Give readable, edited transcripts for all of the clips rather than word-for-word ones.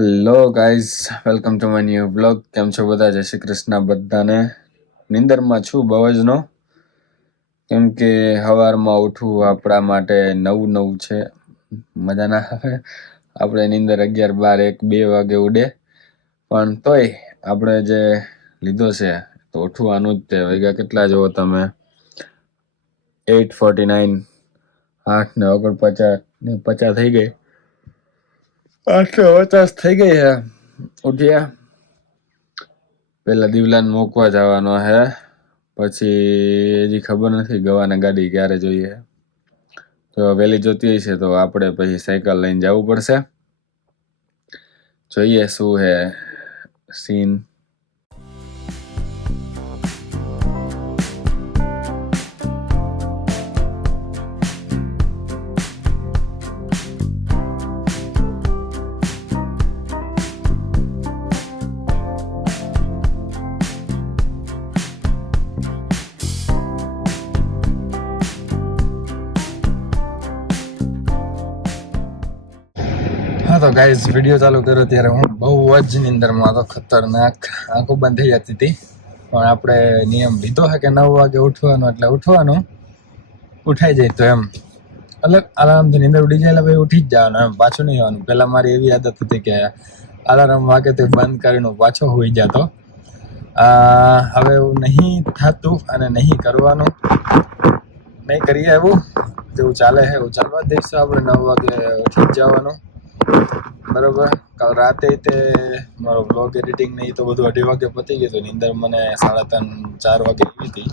Hello guys, welcome to my new blog. કેમ છો બધા? જય શ્રી કૃષ્ણ બધાને. નિંદરમાં છું બવજનો, કેમ કે સવારમાં ઉઠવું આપણા માટે નવું છે. મજા ના આવે. આપણે નિંદર 11, 12, 1, 2 વાગે ઉડે, પણ તોય આપણે જે લીધો છે તો ઉઠવાનું જ તે. વાગ્યા કેટલા જુઓ તમે? 8:49, 8:49 થઈ ગઈ. 8:50 થઈ ગઈ હે. ઉઠ્યા, પેલા દીવલાને મૂકવા જવાનો હે, પછી હજી ખબર નથી ગવાને ગાડી ક્યારે જોઈએ. તો વહેલી જોતી હશે તો આપણે પછી સાયકલ લઈને જવું પડશે. જોઈએ શું હે સીન. હા તો ગાઈઝ, વિડીયો ચાલુ કર્યો ત્યારે હું બહુ જ નિંદરમાં હતો, ખતરનાક. આંખો બંધ થઈ જતી હતી, પણ આપણે નિયમ લીધો છે કે 9 વાગે ઉઠવાનું, એટલે ઉઠવાનું. ઉઠાઈ જાય તો એમ અલગ આરામથી નિંદર ઉડી જાય એટલે ભાઈ ઉઠી જ જવાનું, એમ પાછું નહીં આવવાનું. પહેલાં મારી એવી આદત હતી કે અલાર્મ વાગે તો બંધ કરીને પાછો હોઈ જતો. હવે એવું નહીં થતું અને નહીં કરવાનું. નહીં કરીએ એવું. જેવું ચાલે છે એવું ચાલવા જ દઈશું. આપણે 9 વાગે ઉઠી જ જવાનું, બરાબર. કાલ રાતે તે મારો બ્લોગ એડિટિંગ ને એ તો બધું 2:30 વાગે પતી ગયું હતું. નીંદર મને 3:30, 4 વાગે આવી હતી,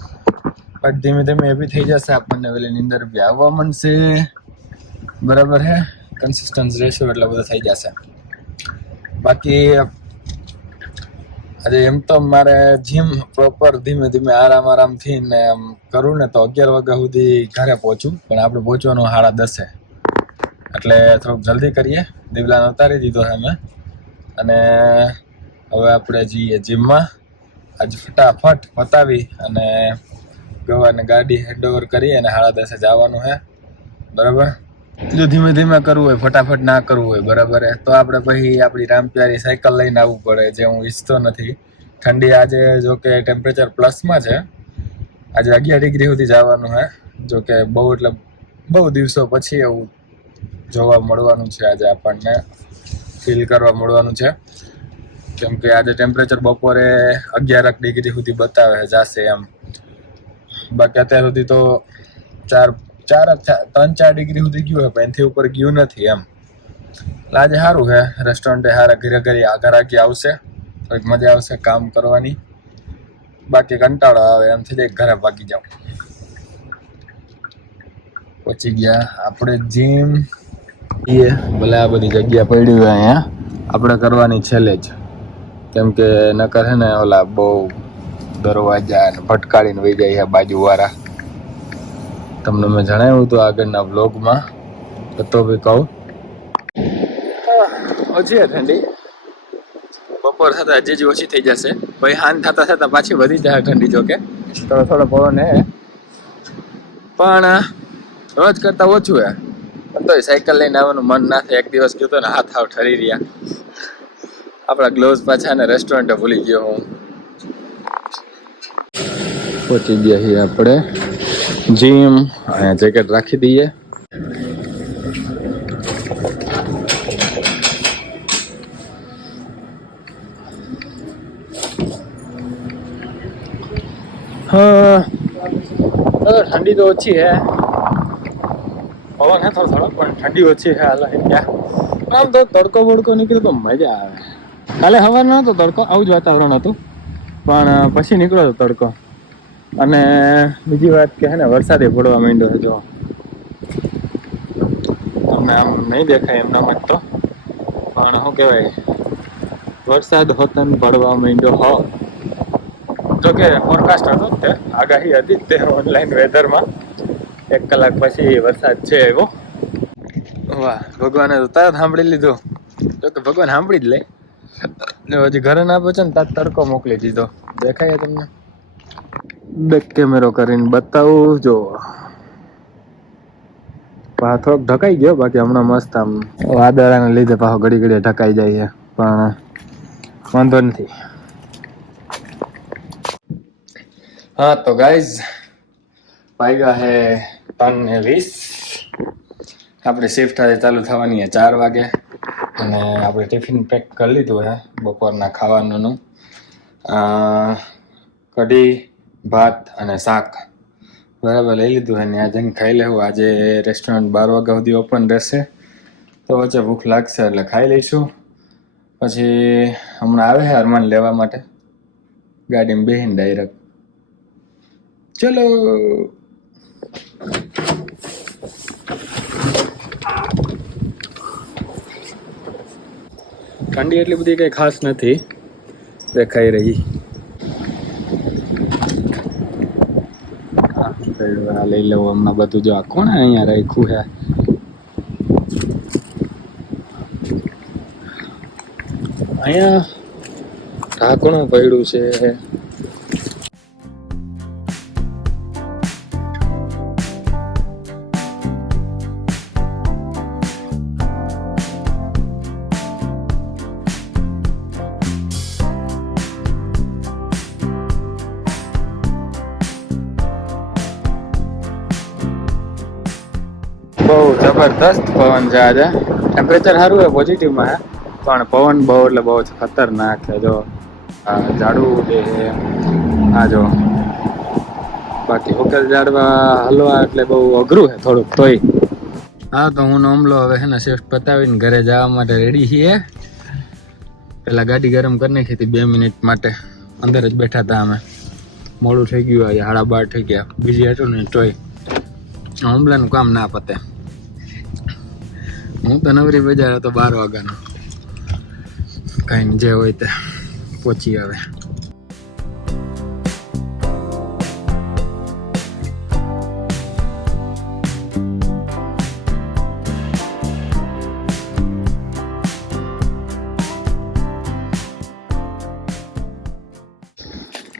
બટ ધીમે ધીમે એ બી થઈ જશે. આપણને પેલી નીંદર બી આવવા માંડશે, બરાબર હે. કન્સિસ્ટન્સ રહેશું એટલે બધું થઈ જશે. બાકી આજે એમ તો મારે જીમ પ્રોપર ધીમે ધીમે આરામથી ને એમ કરું ને તો 11 વાગ્યા સુધી ઘરે પહોંચું, પણ આપણે પહોંચવાનું 10:30, એટલે થોડુંક જલ્દી કરીએ. દીવલાને ઉતારી દીધો છે મેં, અને હવે આપણે જઈએ જીમમાં. આજ ફટાફટ પતાવી અને ગવાને ગાડી હેન્ડઓવર કરી અને 10:30 જવાનું છે, બરાબર. જો ધીમે ધીમે કરવું હોય, ફટાફટ ના કરવું હોય, બરાબર, તો આપણે પછી આપણી રામપ્યારી સાયકલ લઈને આવવું પડે, જે હું ઈચ્છતો નથી. ઠંડી આજે જો કે ટેમ્પરેચર પ્લસમાં છે. આજે 11 ડિગ્રી સુધી જવાનું છે. જો કે બહુ એટલે બહુ દિવસો પછી એવું જોવા મળવાનું છે. આજે આપણને ફીલ કરવા મળવાનું છે, કેમ કે આજે ટેમ્પરેચર બપોરે 11 ડિગ્રી સુધી બતાવે જશે એમ. બાકી અત્યાર સુધી તો 3-4 ડિગ્રી સુધી ગયું હોય, પણ એનાથી ઉપર ગયું નથી એમ. આજે સારું છે. રેસ્ટોરન્ટે સારા ઘરે ઘરાકી આવશે, થોડીક મજા આવશે કામ કરવાની. બાકી કંટાળો આવે એમ થઈ જાય ઘરે ભાગી જાવ. પહોંચી ગયા આપણે જીમ. ભલે આ બધી જગ્યા પડી હોય અહીંયા, આપણે કરવાની છેલ્લે જ, કેમ કે નકર છે ને ઓલા બહુ દરવાજા ભટકાડીને વહી જાય છે બાજુવાળા. તમને મેં જણાવ્યું હતું આગળના વ્લોગમાં, તો બી કહું. ઓછી ઠંડી, બપોર થતા હજી ઓછી થઈ જશે, ભાઈ હાન થતા પાછી વધી જાય ઠંડી. જોકે થોડો પવન હે, પણ રોજ કરતા ઓછું હે. તો સાયકલ લઈને આવવાનું મન ના થાય. એક દિવસ ગયો તો ને હાથ ઠરી રહ્યા. આપણા ગ્લોવ્સ પાછા ને રેસ્ટોરન્ટે ભૂલી ગયો હું. પહોંચી ગયા છીએ આપણે જીમ. અહીંયા જેકેટ રાખી દઈએ. હા, ઠંડી તો ઓછી હે, પવન હે થોડો, પણ ઠંડી ઓછી હે. હાલ આમ તો તડકો બડકો નીકળ્યો તો મજા આવે. કાલે સવારનો હતો તડકો, આવું જ વાતાવરણ હતું, પણ પછી નીકળ્યો હતો તડકો. અને બીજી વાત કે હે ને, વરસાદ પડવા માંડ્યો છે. જો તમને આમ નહીં દેખાય એમનામ જ તો, પણ શું કહેવાય, વરસાદ હોતન પડવા માંડ્યો હો. જો કે ફોરકાસ્ટ હતો જ તે, આગાહી હતી જ તે ઓનલાઈન વેધરમાં. 1 કલાક પછી વરસાદ છે એવો. વાહ, ભગવાને તો તરત સાંભળી લીધું. જો કે ભગવાન સાંભળી જ લે. હજી ઘરે ના પહોંચે ને તાત તડકો મોકલી દીધો. દેખાય તમને? બેક કેમેરો કરીને બતાવું. જો થોડોક ઢકાઈ ગયો, બાકી હમણાં મસ્ત. આમ વાદળાને લીધે પાછો ઘડી ઢકાઈ જાય છે. પણ વાંધો નથી. હા તો ગાઈઝ વાગ્યા હે 3:20. આપણી શિફ્ટ આજે ચાલુ થવાની છે 4 વાગે અને આપણે ટિફિન પેક કરી લીધું હે બપોરના ખાવાનું. કઢી, ભાત અને શાક બરાબર લઈ લીધું હે ને આજે ખાઈ લેવું. આજે રેસ્ટોરન્ટ 12 વાગ્યા સુધી ઓપન રહેશે, તો વચ્ચે ભૂખ લાગશે એટલે ખાઈ લઈશું. પછી હમણાં આવે છે અરમાન લેવા માટે, ગાડીમાં બેહીને ડાયરેક્ટ ચલો. ઠંડી એટલી બધી કઈ ખાસ નથી દેખાઈ રહી. લઈ લેવું હમણાં બધું. જો કોણે અહીંયા રાખ્યું છે? અહીંયા ઢાંકણું પડ્યું છે. બહુ જબરદસ્ત પવન છે આજે. ટેમ્પરેચર સારું છે, પોઝિટિવમાં છે, પણ પવન બહુ એટલે બહુ જ ખતરનાક છે. જો આ ઝાડવું જે આ જો, બાકી હોટેલ ઝાડવા હલવા એટલે બહુ અઘરું છે થોડુંક તોય. હા તો હું નમલો હવે છે ને શિફ્ટ પતાવીને ઘરે જવા માટે રેડી છીએ. પેલા ગાડી ગરમ કરી નાખી હતી 2 મિનિટ માટે, અંદર જ બેઠા હતા અમે. મોડું થઈ ગયું, આજે 12:30 થઈ ગયા. બીજી હતું ને તોય હમલાનું કામ ના પતે. હું તો નવરી બજાર હતો 12 વાગ્યાનો. કઈ જે હોય તે પહોંચી આવે.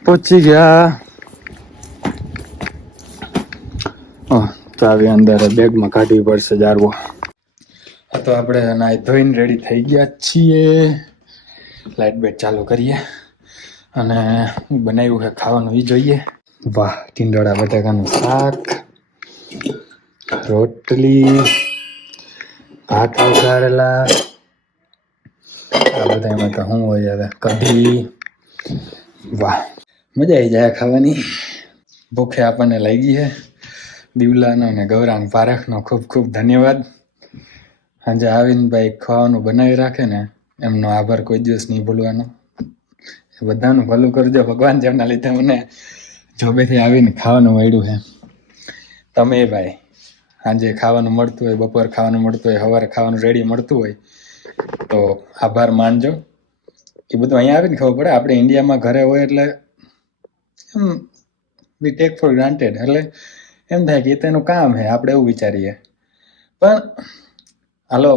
પહોંચી ગયા. ચાવી અંદર બેગમાં કાઢવી પડશે જારવો. તો આપણે નાઈ ધોઈને રેડી થઈ ગયા છીએ. લાઇટ બેટ ચાલુ કરીએ અને બનાવ્યું છે ખાવાનું એ જોઈએ. વાહ, ટીંડોળા બટાકાનું શાક, રોટલી, ભાત વઘારેલા, આ બધા એમાં તો શું હોય હવે, કઢી. વાહ, મજા આવી જાય ખાવાની. ભૂખે આપણને લાગી છે. દીવલાનો અને ગૌરાંગ પારેખનો ખૂબ ખૂબ ધન્યવાદ. સાંજે આવીને ભાઈ ખાવાનું બનાવી રાખે ને, એમનો આભાર કોઈ દિવસ નહીં ભૂલવાનો. એ બધાનું ભલું કરજો ભગવાન, જેમના લીધે મને જોબેથી આવીને ખાવાનું મળ્યું છે. તમે ભાઈ સાંજે ખાવાનું મળતું હોય, બપોર ખાવાનું મળતું હોય, સવારે ખાવાનું રેડી મળતું હોય તો આભાર માનજો. એ બધું અહીંયા આવીને ખબર પડે. આપણે ઇન્ડિયામાં ઘરે હોય એટલે એમ વી ટેક ફોર ગ્રાન્ટેડ, એટલે એમ થાય કે તેનું કામ છે, આપણે એવું વિચારીએ. પણ હાલો,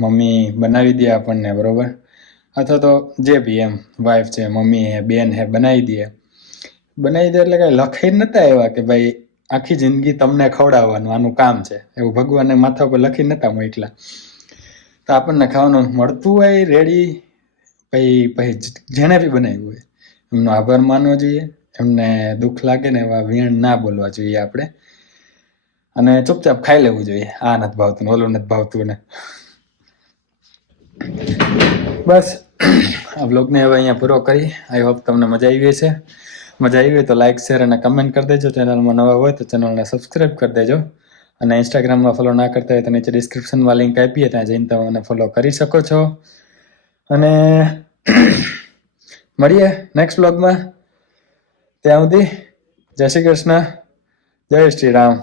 મમ્મી બનાવી દે આપણને, બરોબર, અથવા તો જે બી એમ વાઈફ છે, મમ્મી હે, બેન હે, બનાવી દે એટલે કાંઈ લખી નતા આવ્યા કે ભાઈ આખી જિંદગી તમને ખવડાવવાનું આનું કામ છે, એવું ભગવાને માથા ઉપર લખી નતા મોકલા. તો આપણને ખાવાનું મળતું હોય રેડી, પછી જેને બી બનાવ્યું હોય એમનો આભાર માનવો જોઈએ. એમને દુઃખ લાગે ને એવા વિણ ના બોલવા જોઈએ આપણે, અને ચૂપચાપ ખાઈ લેવું જોઈએ. આ નથી ભાવતું ને ઓલું નથી ભાવતું ને બસ. આ બ્લોગને હવે અહીંયા પૂરો કરી. આઈ હોપ તમને મજા આવી છે. મજા આવી હોય તો લાઇક, શેર અને કમેન્ટ કરી દેજો. ચેનલમાં નવા હોય તો ચેનલને સબસ્ક્રાઈબ કરી દેજો. અને ઇન્સ્ટાગ્રામમાં ફોલો ના કરતા હોય તો નીચે ડિસ્ક્રિપ્શનમાં લિંક આપીએ, ત્યાં જઈને તમે મને ફોલો કરી શકો છો. અને મળીએ નેક્સ્ટ બ્લોગમાં. ત્યાં સુધી જય શ્રી કૃષ્ણ, જય શ્રી રામ.